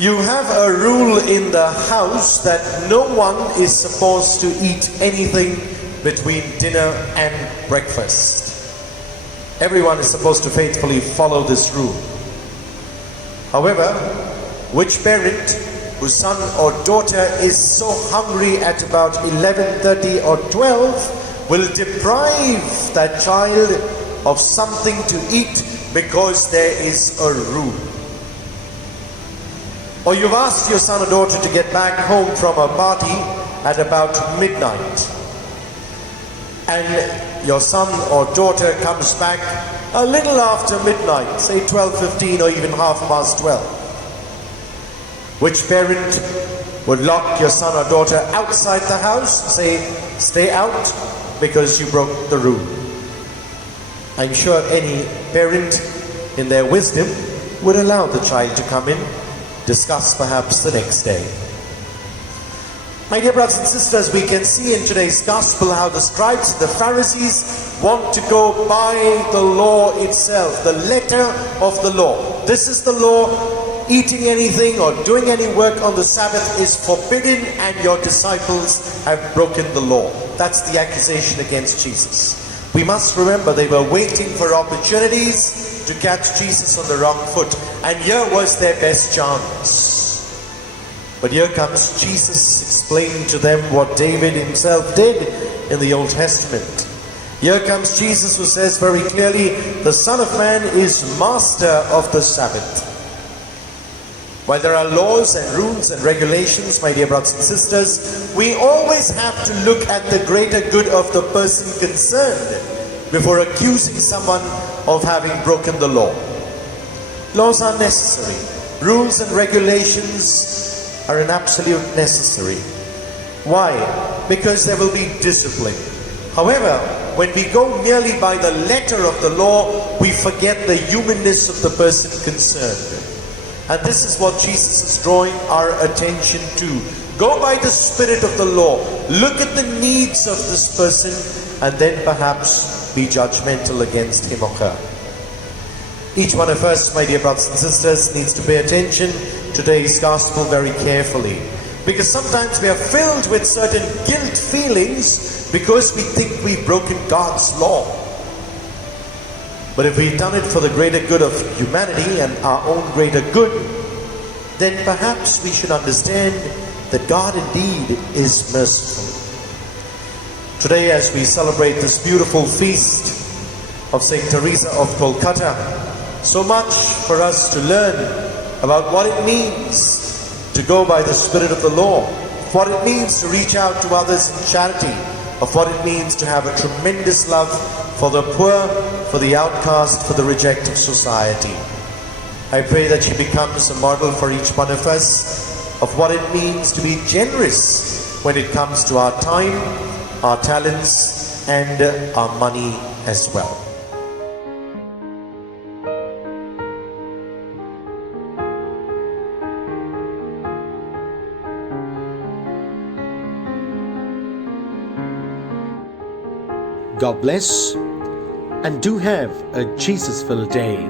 You have a rule in the house that no one is supposed to eat anything between dinner and breakfast. Everyone is supposed to faithfully follow this rule. However, which parent whose son or daughter is so hungry at about 11:30 or 12 will deprive that child of something to eat because there is a rule? Or you've asked your son or daughter to get back home from a party at about midnight, and your son or daughter comes back a little after midnight, say 12:15 or even 12:30. Which parent would lock your son or daughter outside the house, say, stay out because you broke the rule? I'm sure any parent in their wisdom would allow the child to come in, discuss perhaps the next day. My dear brothers and sisters, we can see in today's gospel how the scribes and the Pharisees want to go by the law itself, the letter of the law. This is the law. Eating anything or doing any work on the Sabbath is forbidden, and your disciples have broken the law. That's the accusation against Jesus. We must remember they were waiting for opportunities to catch Jesus on the wrong foot, and here was their best chance. But here comes Jesus explaining to them what David himself did in the Old Testament. Here comes Jesus who says very clearly, the Son of Man is master of the Sabbath. While there are laws and rules and regulations, my dear brothers and sisters, we always have to look at the greater good of the person concerned before accusing someone of having broken the law. Laws are necessary. Rules and regulations are an absolute necessary. Why? Because there will be discipline. However, when we go merely by the letter of the law, we forget the humanness of the person concerned. And this is what Jesus is drawing our attention to. Go by the spirit of the law. Look at the needs of this person, and then perhaps be judgmental against him or her. Each one of us, my dear brothers and sisters, needs to pay attention to today's gospel very carefully. Because sometimes we are filled with certain guilt feelings because we think we've broken God's law. But if we've done it for the greater good of humanity and our own greater good, then perhaps we should understand that God indeed is merciful. Today, as we celebrate this beautiful feast of St. Teresa of Calcutta, so much for us to learn about what it means to go by the spirit of the law, what it means to reach out to others in charity, of what it means to have a tremendous love for the poor, for the outcast, for the rejected society. I pray that she becomes a model for each one of us of what it means to be generous when it comes to our time, our talents, and our money as well. God bless, and do have a Jesus-filled day.